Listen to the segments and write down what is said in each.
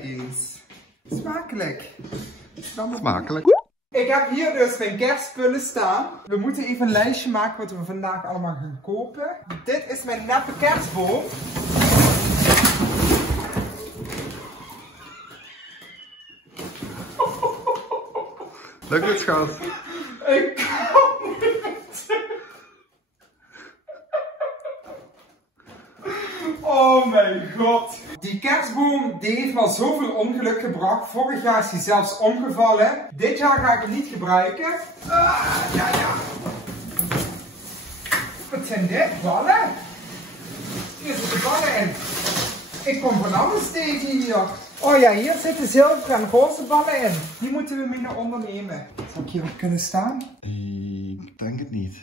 mij eens. Smakelijk. Smakelijk. Ik heb hier dus mijn kerstspullen staan. We moeten even een lijstje maken wat we vandaag allemaal gaan kopen. Dit is mijn neppe kerstboom. Lukt het, schat? Ik kan niet. Oh mijn god. Die kerstboom die heeft me al zoveel ongeluk gebracht. Vorig jaar is hij zelfs omgevallen. Dit jaar ga ik hem niet gebruiken. Ja. Wat zijn dit? Ballen? Hier zitten ballen in. Ik kom van alles tegen hier. Oh ja, hier zitten zilver en roze ballen in. Die moeten we mee naar ondernemen. Zou ik hier op kunnen staan? Ik denk het niet.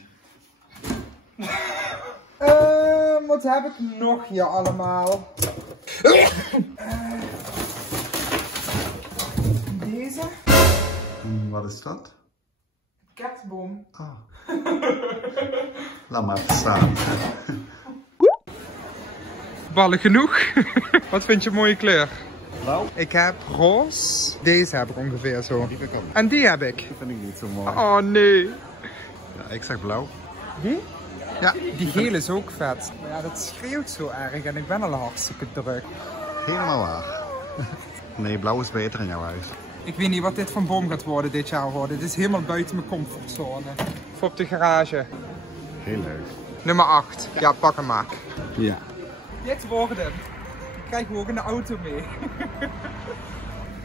Wat heb ik nog hier allemaal? Deze? Wat is dat? Kerstboom. Ah. Laat maar even staan. Ballen genoeg. Wat vind je een mooie kleur? Blauw? Ik heb roze. Deze heb ik ongeveer zo. Die heb ik ook. En die heb ik. Die vind ik niet zo mooi. Oh nee. Ja, ik zeg blauw. Die? Ja, die gele is ook vet. Maar ja, dat schreeuwt zo erg en ik ben al hartstikke druk. Helemaal waar. Nee, blauw is beter in jouw huis. Ik weet niet wat dit voor een boom gaat worden dit jaar worden. Dit is helemaal buiten mijn comfortzone. Voor op de garage. Heel leuk. Nummer 8. Ja, pak hem maar. Ja. Dit worden. Die krijgen we ook in de auto mee.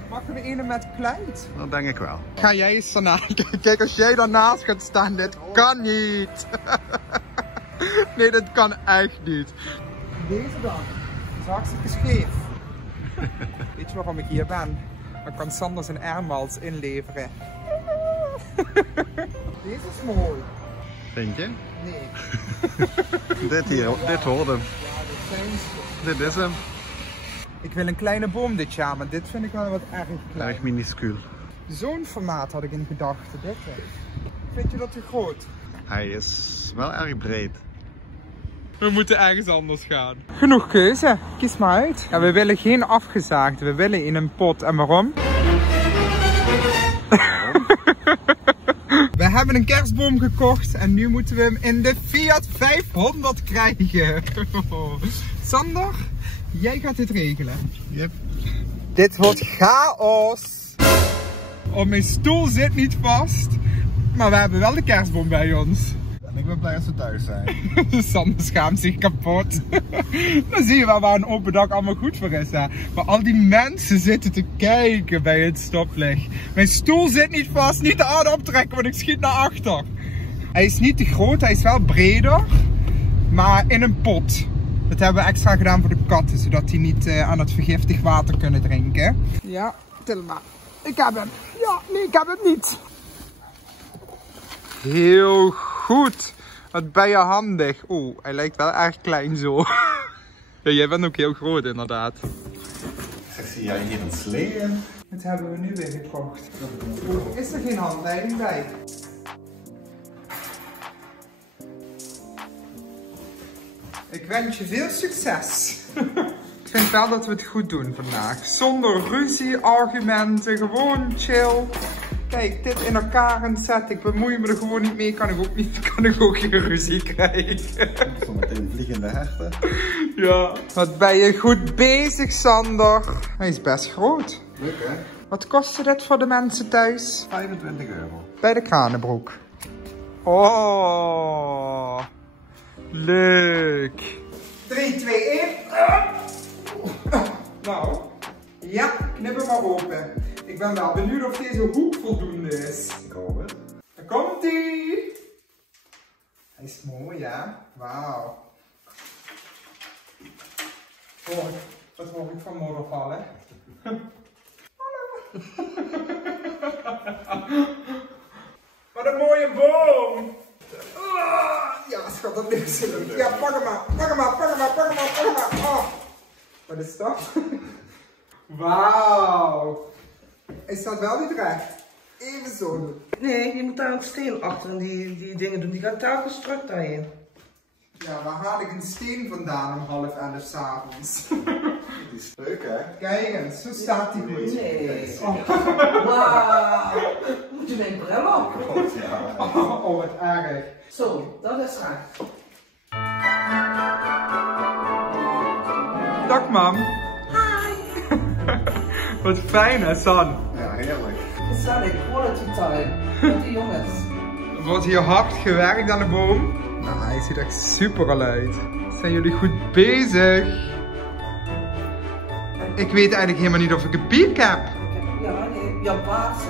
Pakken we een met kluit? Dat denk ik wel. Ga jij eens daarna kijken. Kijk, als jij daarnaast gaat staan, dit kan niet. Nee, dit kan echt niet. Deze dan. Dat is hartstikke scheef. Weet je waarom ik hier ben? Dan kan Sander zijn airmals inleveren. Deze is mooi. Vind je? Nee. Dit hoort hem. Ja, dit zijn ze. Dit is hem. Ik wil een kleine boom dit jaar, maar dit vind ik wel wat erg klein. Erg minuscuul. Zo'n formaat had ik in gedachten. Dit. Vind je dat te groot? Hij is wel erg breed. We moeten ergens anders gaan. Genoeg keuze. Kies maar uit. Ja, we willen geen afgezaagd. We willen in een pot. En waarom? We hebben een kerstboom gekocht en nu moeten we hem in de Fiat 500 krijgen. Sander, jij gaat dit regelen. Yep. Dit wordt chaos. Oh, mijn stoel zit niet vast. Maar we hebben wel de kerstboom bij ons. En ik ben blij dat we thuis zijn. Sander schaamt zich kapot. Dan zie je wel waar een open dak allemaal goed voor is. Hè? Maar al die mensen zitten te kijken bij het stoplicht. Mijn stoel zit niet vast, niet te hard optrekken, want ik schiet naar achter. Hij is niet te groot, hij is wel breder. Maar in een pot. Dat hebben we extra gedaan voor de katten, zodat die niet aan het vergiftig water kunnen drinken. Ja, til maar. Ik heb hem. Ja, nee, ik heb hem niet. Heel goed. Wat ben je handig. Oeh, hij lijkt wel erg klein zo. Ja, jij bent ook heel groot inderdaad. Ik zie jij hier een slee in. Wat hebben we nu weer gekocht? Oeh, is er geen handleiding bij? Ik wens je veel succes. Ik vind wel dat we het goed doen vandaag. Zonder ruzie, argumenten, gewoon chill. Kijk, dit in elkaar en zet. Ik bemoei me er gewoon niet mee. Kan ik ook geen ruzie krijgen. Zometeen vliegende herten. Ja. Wat ben je goed bezig, Sander. Hij is best groot. Leuk hè? Wat kostte dit voor de mensen thuis? €25. Bij de Kranenbroek. Oh. Leuk. 3, 2, 1. Nou. Ja, knip hem maar open. Ik ben wel benieuwd of deze hoek voldoende is. Ik hoop het. Daar komt ie. Hij is mooi, ja. Wauw. Wat hoor ik van modder vallen? Hallo. Wat een mooie boom. Ja, schat, dat ligt zo leuk. Ja, pak hem maar. Pak hem maar, pak hem maar, pak hem maar, pak hem maar. Oh. Wat is dat? Wauw. Hij staat wel niet recht. Even zo doen. Nee, je moet daar een steen achter en die dingen doen. Die gaat telkens terug daarheen. Ja, waar haal ik een steen vandaan om 10:30 's avonds? is leuk hè? Kijk eens, zo staat hij goed. Nee. Wauw. Moet je mijn bril op? Ja. Oh, wat erg. Zo, dat is recht. Dag mam. Hi. Wat fijn hè, San. Ja, heerlijk. Gezellig, quality time. Met de jongens. Er wordt hier hard gewerkt aan de boom. Nou, hij ziet er echt super al uit. Zijn jullie goed bezig? Ik weet eigenlijk helemaal niet of ik een piek heb. Ja, nee, jouw paarse.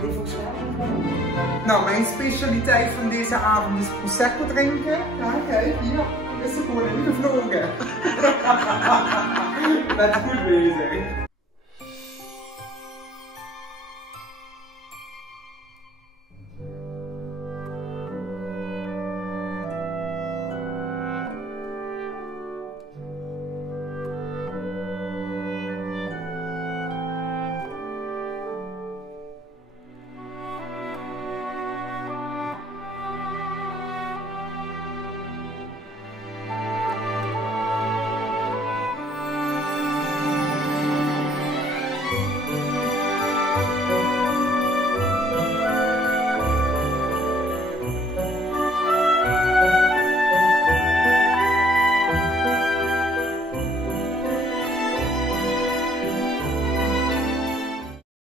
Die volgens mij niet. Nou, mijn specialiteit van deze avond is prosecco drinken. Ja, kijk, hier is ze gewoon ingevlogen. Ik ben goed bezig.